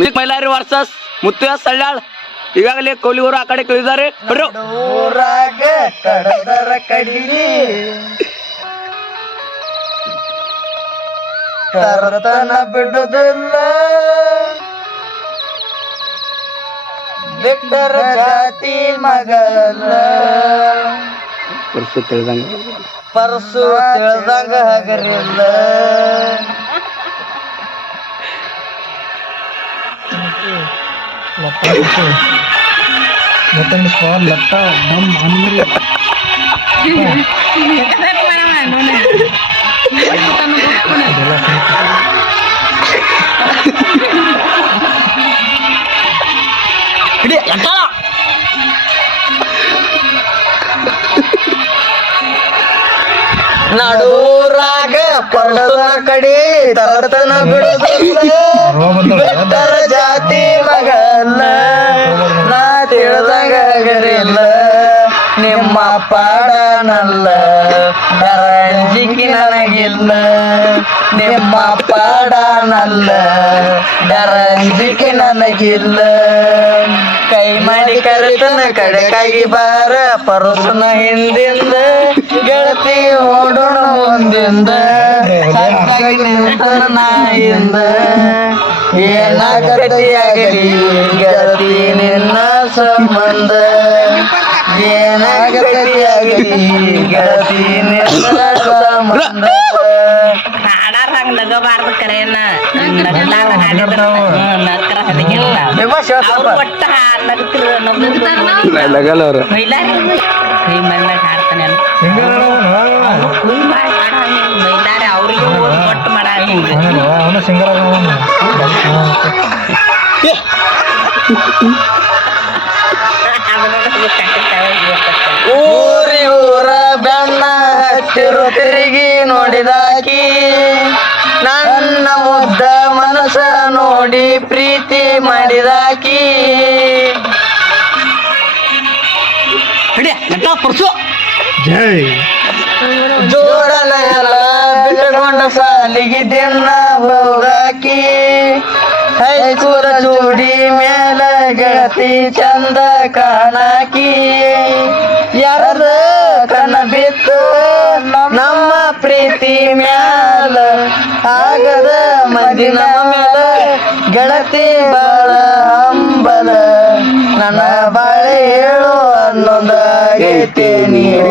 Mylari versus ಮುತ್ತು ಸಳ್ಳಾಳ್ ಈಗಾಗಲೇ ಕೊಹ್ಲಿಯವರು ಆ ಕಡೆ ಕಳಿದ್ದಾರೆ. ಕಡದರ ಕಡಿಲಿ ತರತನ ಬಿಡುದಿಲ್ಲ ಬಿಟ್ಟರ ಜಾತಿ ಮಗಲ್ಲ ಪರ್ಸು ತಿಳಿದಂಗ ಪರ್ಸು ತಿಳಿದಂಗ ಹಗರಿಲ್ಲ ಮತ್ತೊಂದು ಸ್ಕ್ವಾಡ್ ಲಟ್ಟ ದಮ್ ಅಂದ್ರೆ ನಡೂರಾಗ ಪರ್ಸದ ಕಡಿ ತರತನ ಬಿಡುತ್ತರ ಜಾತಿ ಮಗಲ್ಲ ನಾ ತಿಳಿದಂಗ ಹಗರಿಲ್ಲ ನಿಮ್ಮ ಪಾಡನಲ್ಲ ಡರಂಜಿಕಿ ನನಗಿಲ್ಲ ನಿಮ್ಮ ಪಾಡನಲ್ಲ ಡರಂಜಿಕಿ ನನಗಿಲ್ಲ ಕೈ ಮಾಡಿ ಕರೆತನ ಕಡೆಕಾಗಿ ಬಾರ ಪರಸನ ಹಿಂದಿಂದ ಗೆಳತಿ ಓಡೋಣ ಮುಂದಿಂದ ಸಾಕಾಗಿ ನಿಂತರ ನಾಯಿಂದ ಏನಾಗತಿಯಾಗಲಿ ಗೆಳತಿ ನಿನ್ನ ಸಂಬಂಧ ಏನಾಗತಿಯಾಗಲಿ ಗೆಳತಿ ನಿನ್ನ ಸಂಬಂಧ ನಗಬಾರ್ದು ಕರೆಯನ್ನ ನಗಲಾಗ ಹಾಡಿದ್ರ ನಕ್ಕರ ಹದಿಗೆಲ್ಲ ಅವ್ರು ಒಟ್ಟ ನಗ್ತಿರು ನಗಲ್ಲ ಅವ್ರು ಮೈಲಾರಿ ಕೈ ಮೈಲಾಗ ಹಾಡ್ತಾನೆ ಮೈಲಾರಿ ಅವ್ರಿಗೆ ಒಟ್ಟು ಮಾಡ ಹಿಂಗೆ ಊರಿ ಊರ ಬೆನ್ನ ಹತ್ತಿರು ತಿರುಗಿ ನೋಡಿದಾಕಿ ನನ್ನ ಮುದ್ದ ಮನಸ ನೋಡಿ ಪ್ರೀತಿ ಮಾಡಿದಾಕಿ ಪರ್ಸು ಜೈ ಜೋಡನ ಎಲ್ಲ ಬಿಟ್ಟುಕೊಂಡ ಸಾಲಿಗೆ ದಿನ ಹೋಗಾಕಿ ಹೈಕೂರ ಚೂಡಿ ಮೇಲ ಗೆಳತಿ ಚಂದ ಕಾಣಾಕಿ ಯಾರದ ಕಣ ಬಿತ್ತು ನಮ್ಮ ಪ್ರೀತಿ ಮ್ಯಾಲ ಆಗದ ಮದಿನ ಮೇಲ ಗೆಳತಿ ಬಾಳ ಹಂಬಲ ನನ್ನ ಬಾಳೆ ಹೇಳು ಅನ್ನೊಂದಾಗೈತೆ ನೀವ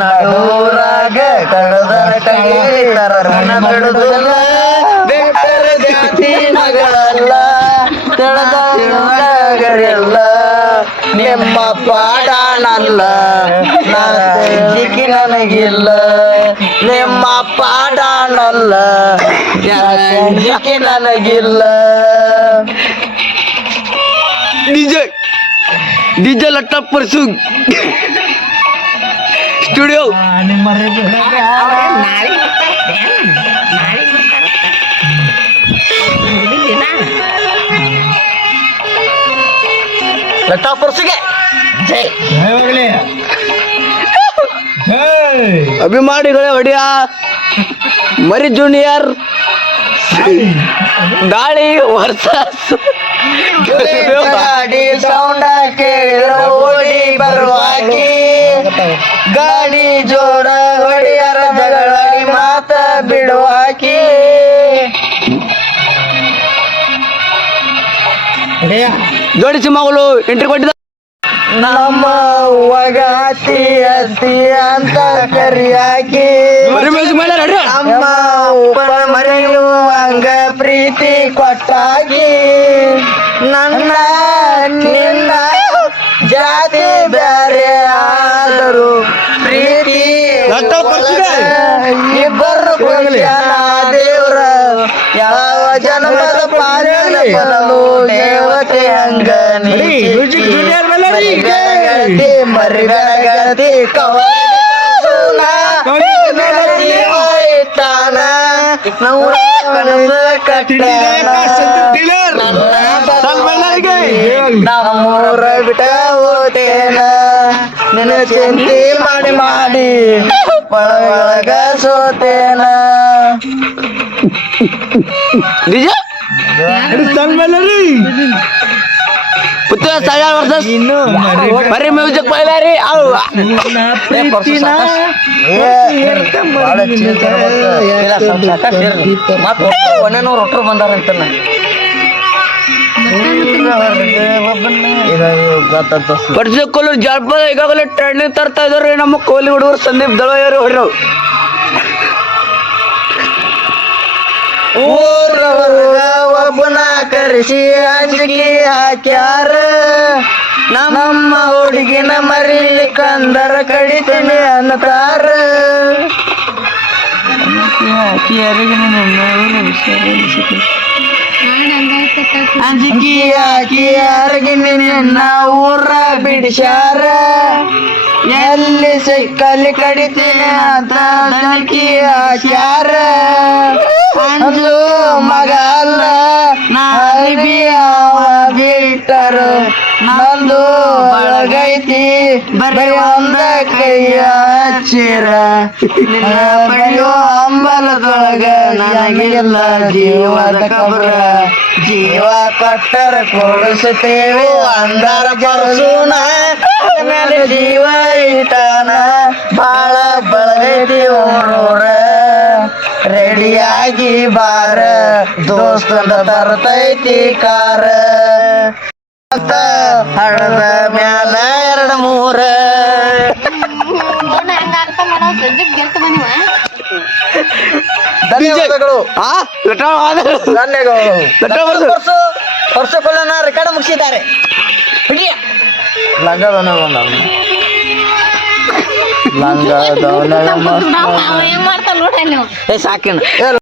ನಡೂರಾಗ ಕಡದರ ಕೈ ತರನ ಬಿಡುದಿಲ್ಲ ಬೆಟ್ಟರ ಜಾತಿ ಮಗಲ್ಲ ತಿಳಿದಗರಿಲ್ಲ ನಿಮ್ಮ ಪಾಡನಲ್ಲ ನಾಜಿಕಿ ನನಗಿಲ್ಲ ನಿಮ್ಮ ಪಾಡನಲ್ಲ ನಾಜಿಕಿ ನನಗಿಲ್ಲ ಡಿಜೆ ಲಟ್ಟ ಪರ್ಸು ಸ್ಟುಡಿಯೋ ನಿಮ್ಮ ನಾಳೆ ಲತಾ ಪರ್ಸಿಗೆ ಜೈ ಜಯವಾಗಲಿ ಜೈ ಅಭಿಮಾನಿಗಳೇ ಹೊಡಿಯ ಮರಿ ಜೂನಿಯರ್ ಗಾಳಿ ವರ್ಸಸ್ ಗಾಡಿ ಸೌಂಡ ಕೇಳಿದ್ರ ಓಡಿ ಬರುವಾಕಿ ಗಾಡಿ ಜೋಡ ಹೊಡಿಯರ ಜಗಳಾಡಿ ಮಾತ ಬಿಡುವಾಕಿ ಜೋಡಿಸಿ ಮಗಳು ಎಂಟ್ರಿ ಕೊಟ್ಟಿದ್ದ ನಮ್ಮ ಒಗಾತಿ ಅತ್ತಿ ಅಂತ ಕರಿಯಾಕಿ ನಮ್ಮ ಉಪರ ಮರೆಯುವಂಗ ಪ್ರೀತಿ ಕೊಟ್ಟಾಗಿ ನನ್ನ ನಿನ್ನ ಜಾತಿ ಬೇರೆ ಆದರೂ ಪ್ರೀತಿ ಇಬ್ಬರು ದೇವ್ರ ಯಾವ ಜನ್ಮದ ಪಾಲನೆ ಬರಲು ದೇವತೆ ಹಂಗ ಮರಿಗತಿ ಕವ ನಮ್ಮೂರ ಬಿಟ್ಟ ಹೋತೇನ ನಿನ್ನ ಚಿಂತೆ ಮಾಡಿ ಮಾಡಿ ಒಳಗ ಸೋತೇನ ನಿಜ ಮುತ್ತು ಸಳ್ಯಾಳ್ ವರ್ಸಸ್ ಬರೀ ಮ್ಯೂಸಿಕ್ ಪೈಲ ರೀ ಅವು ಒಟ್ಟರು ಬಂದಾರಂತ ಪಡ್ಸಿ ಕೊಲ್ಲೂರು ಜಾನಪದ ಈಗಾಗಲೇ ಟ್ರೆಂಡಿಂಗ್ ತರ್ತಾ ಇದಾರೆ ನಮ್ಮ ಕೋಲಿ ಹುಡುಗರು ಸಂದೀಪ್ ದಳವಾಯರು ಹೊಡ್ರು ಊರವರ್ಗ ಒಬ್ಬನ ಕರೆಸಿ ಅಂಜಿಗೆ ಹಾಕ್ಯಾರ ನಮ್ಮ ಹುಡುಗಿನ ಮರಿ ಕಂದರ ಕಡಿತೀನಿ ಅನ್ನತಾರ ಅಂಜಿಕೆ ಹಾಕಿ ಯಾರಿಗಿನ ನಿನ್ನ ಊರ ಬಿಡಿಸ್ಯಾರ ಎಲ್ಲಿ ಸಿಕ್ಕಲ್ಲಿ ಕಡಿತೀನಿ ಅಂತ ದನಕಿ ಹಾಕ್ಯಾರ ಅಂಜು ಮಗ ಅಲ್ಲ ನಾಲ್ಬಿ ಅವ ಬಿಟ್ಟರು ನಂದು ಬಳಗೈತಿ ಬರೀ ಒಂದ ಕೈಯ ಹಚ್ಚಿರ ಬಡಿಯೋ ಅಂಬಲದೊಳಗ ನನಗಿಲ್ಲ ಜೀವದ ಕಬ್ರ ಜೀವ ಕೊಟ್ಟರ ಕೊಡಿಸುತ್ತೇವೆ ಅಂದಾರ ಬರಸೂನ ಮೇಲೆ ಜೀವ ಇಟ್ಟಾನ ಬಾಳ ಬಳಗೈತಿ ಊರೂರ ರೆಡಿಯಾಗಿ ಬಾರ ದೋಸ್ತಂದ ತರ್ತೈತಿ ಕಾರ ಹಣದ ಮ್ಯಾಲ 2-3 ಧನ್ಯವಾದಗಳು ವರ್ಷಕೊಳ್ಳನ ರೆಕಾರ್ಡ್ ಮುಗಿಸಿದ್ದಾರೆ ಲಂಗ ಮಾಡ್ತಾನ ನೋಡ್ರಿ ನೀವು ಸಾಕಿನ